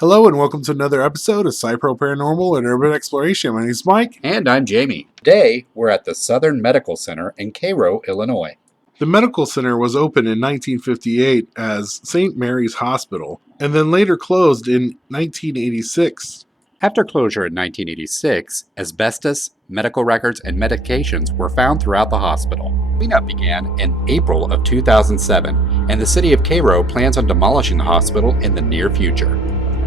Hello and welcome to another episode of SCIPRO Paranormal and Urban Exploration. My name is Mike. And I'm Jamie. Today, we're at the Southern Medical Center in Cairo, Illinois. The medical center was opened in 1958 as St. Mary's Hospital and then later closed in 1986. After closure in 1986, asbestos, medical records, and medications were found throughout the hospital. Cleanup began in April of 2007, and the city of Cairo plans on demolishing the hospital in the near future.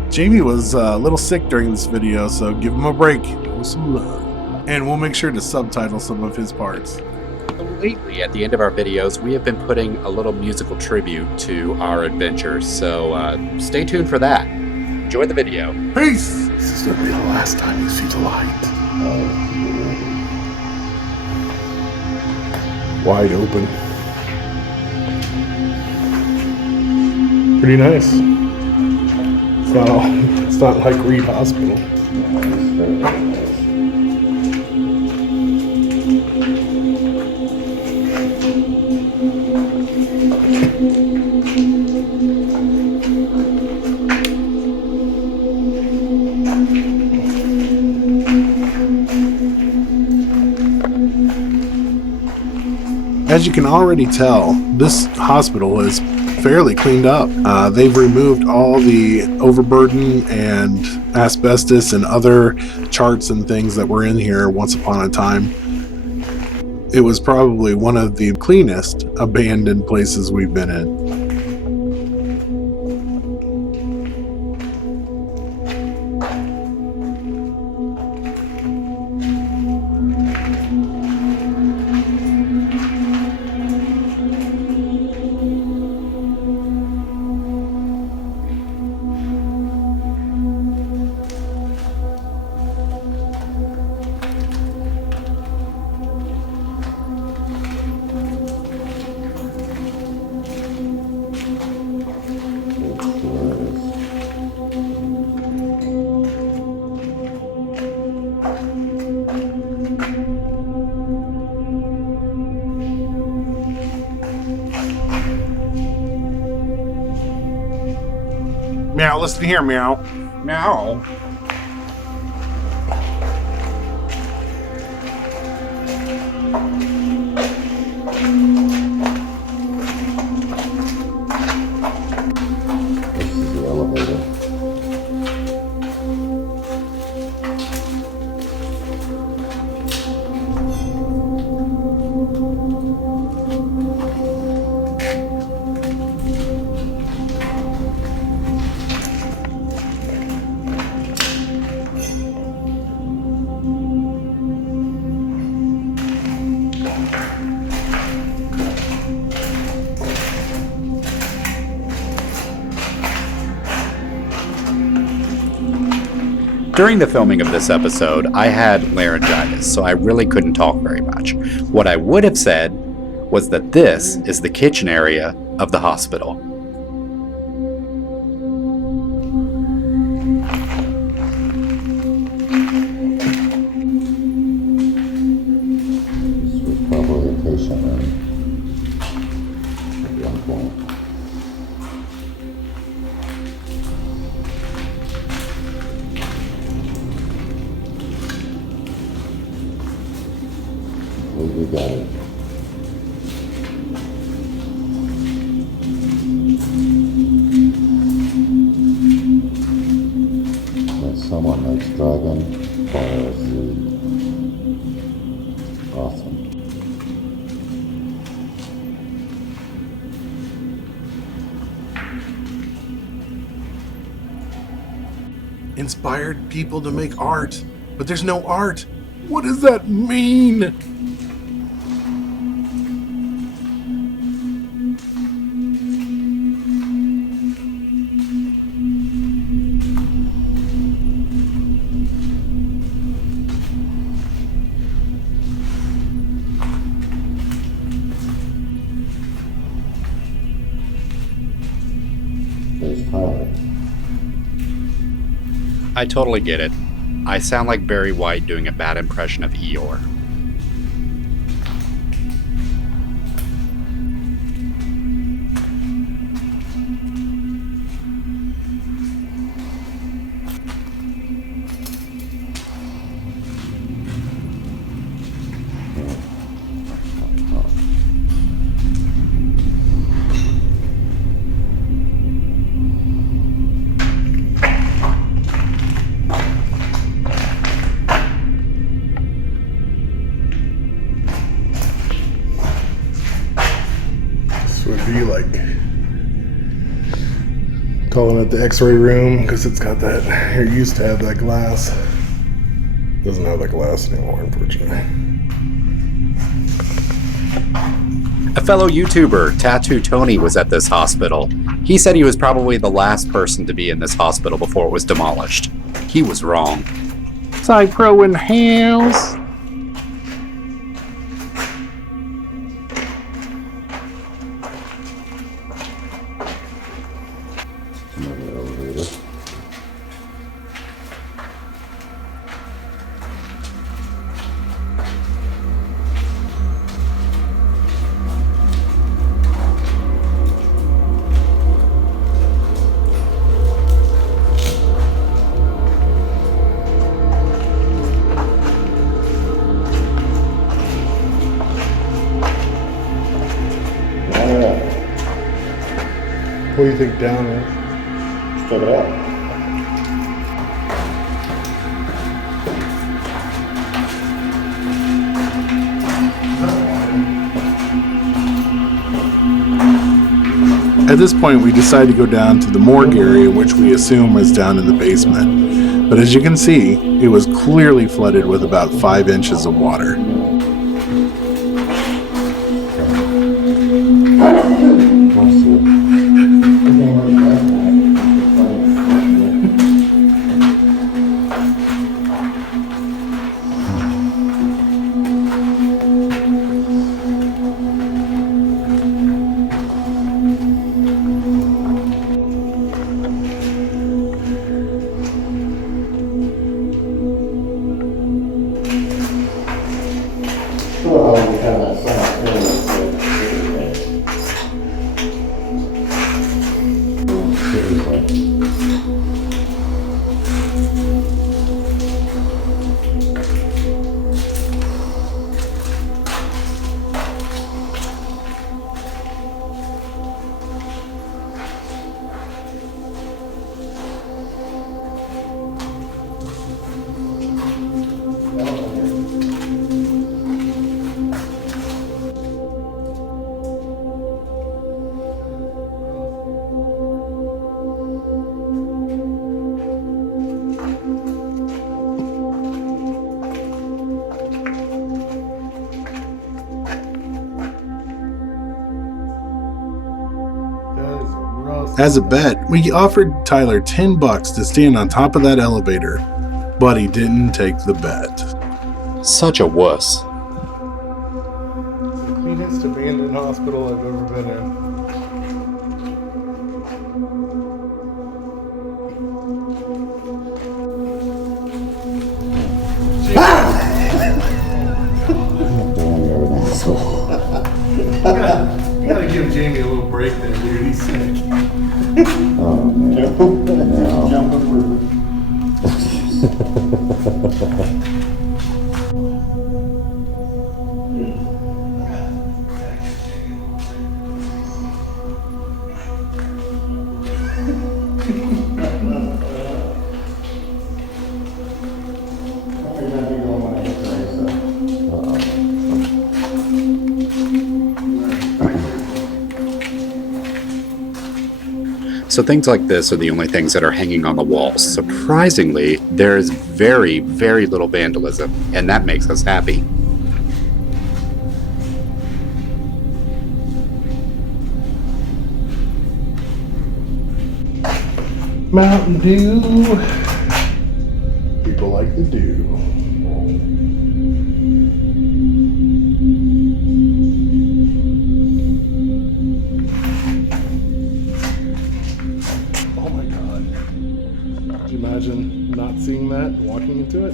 Jamie was a little sick during this video, so give him a break with some love. And we'll make sure to subtitle some of his parts. Lately, at the end of our videos, we have been putting a little musical tribute to our adventures, so stay tuned for that. Enjoy the video. Peace! This is going to be the last time you see the light. Wide open. Pretty nice. It's not like Reed Hospital. As you can already tell, this hospital is fairly cleaned up. They've removed all the overburden and asbestos and other charts and things that were in here once upon a time. It was probably one of the cleanest abandoned places we've been in. Meow, listen here, meow. Now, This is the elevator. during the filming of this episode, I had laryngitis, so I really couldn't talk very much. What I would have said was that this is the kitchen area of the hospital. This was probably a patient room at one point. We got it. When someone makes dragon fire food. Awesome. Inspired people to make art, but there's no art. What does that mean? There's Tyler. I totally get it. I sound like Barry White doing a bad impression of Eeyore. be like calling it the X-ray room because it's got that. It used to have that glass. Doesn't have that glass anymore, unfortunately. A fellow YouTuber, Tattoo Tony, was at this hospital. He said he was probably the last person to be in this hospital before it was demolished. He was wrong. SCIPRO in house. Another elevator. What do you think down is? Check it out. At this point, we decide to go down to the morgue area, which we assume is down in the basement. But as you can see, it was clearly flooded with about 5 inches of water. As a bet, we offered Tyler $10 to stand on top of that elevator, but he didn't take the bet. Such a wuss. It's the cleanest abandoned hospital I've ever been in. You gotta give Jamie a little break there, dude. He's sick. Oh, man. So things like this are the only things that are hanging on the walls. Surprisingly, there is very, very little vandalism, and that makes us happy. Mountain Dew. People like the dew. Oh my God. Could you imagine not seeing that and walking into it?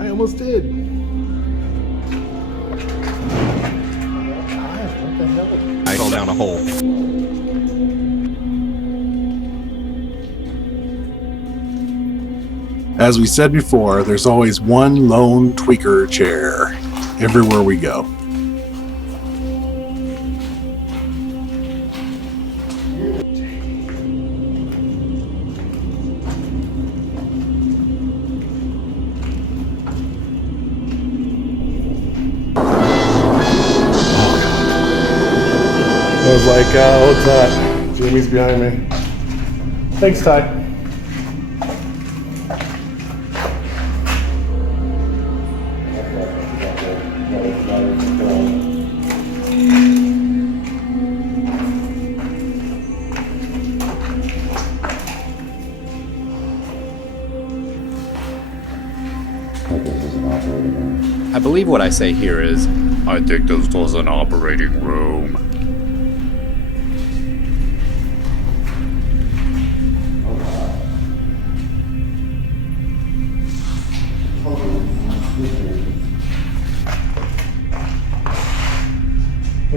I almost did. God, what the hell? I fell down a hole. As we said before, there's always one lone tweaker chair everywhere we go. I was like, what's that? Jamie's behind me. Thanks, Ty. I believe what I say here is, I think this was an operating room.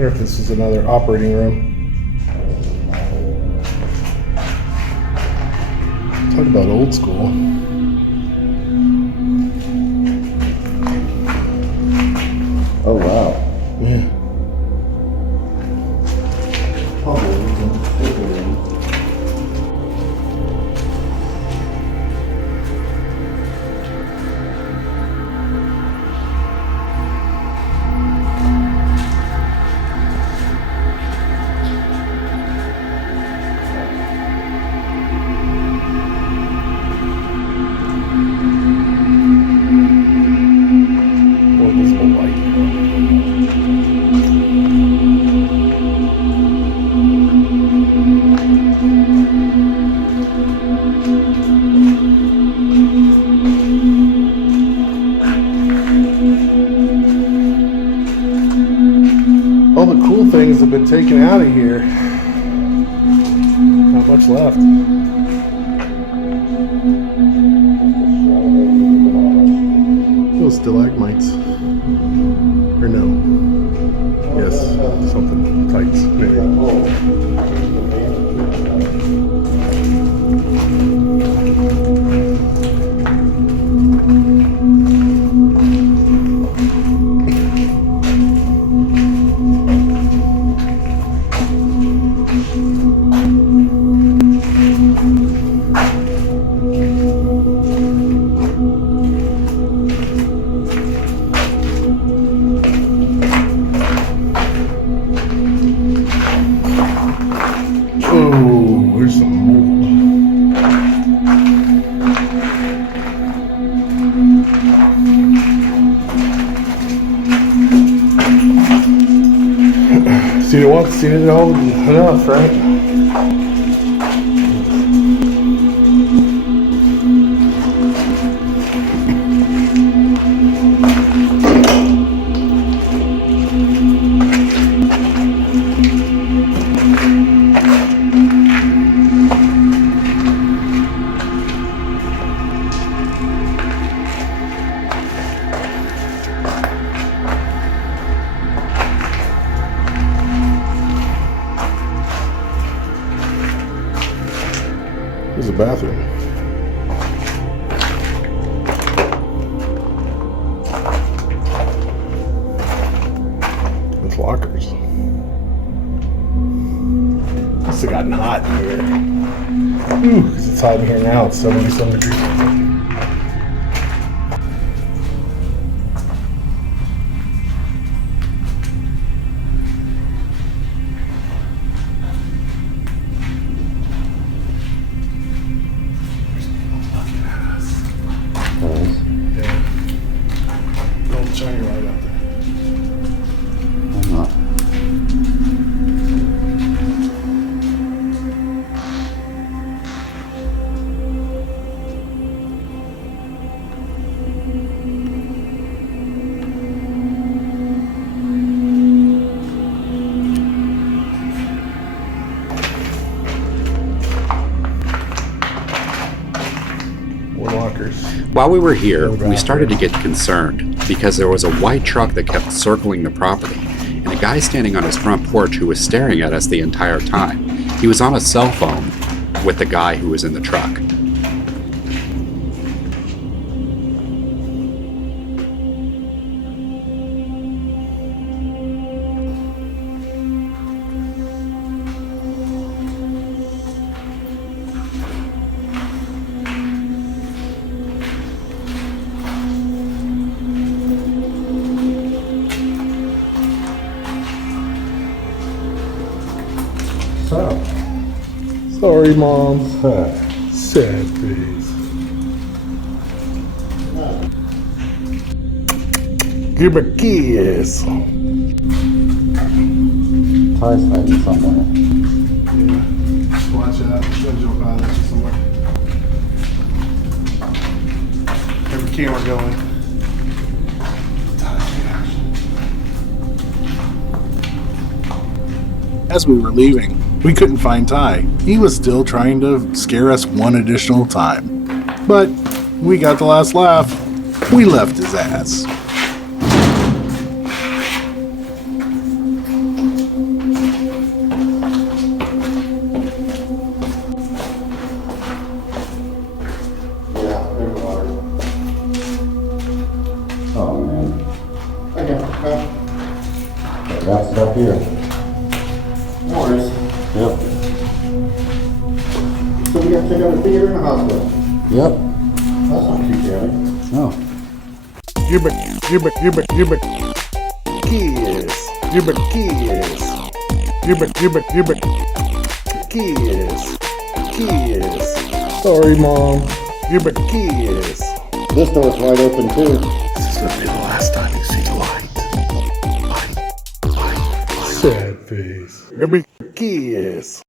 I wonder if this is another operating room. Talk about old school. Oh, wow. Yeah. More visible light. All the cool things have been taken out of here. Not much left. Those stalagmites. Or no. Yes, something tights, maybe. Oh, there's some mold. Seen it once, seen it all enough, right? There's a bathroom. With lockers. Must have gotten hot in here. Ooh, because it's hot in here now. It's 77 degrees. Don't shine your light out there. I'm not. More lockers. While we were here, we started to get concerned because there was a white truck that kept circling the property and a guy standing on his front porch who was staring at us the entire time. He was on a cell phone with the guy who was in the truck. Sorry, Mom. Sad face. Give me a kiss. Ty's hiding somewhere. Yeah, just watch out. It's gonna jump out at you somewhere. Every camera going. As we were leaving, we couldn't find Ty. He was still trying to scare us one additional time. But we got the last laugh. We left his ass. Oh man. Okay. That's up here. Morris. Yep. So we got to check out the theater in the hospital. Yep. That's not too shabby. Oh. Give me kiss. Give me kiss. Kiss. Sorry, Mom. Give me kiss. This door's wide open too. This is gonna be the last time you see light. Sad face. Give me kiss.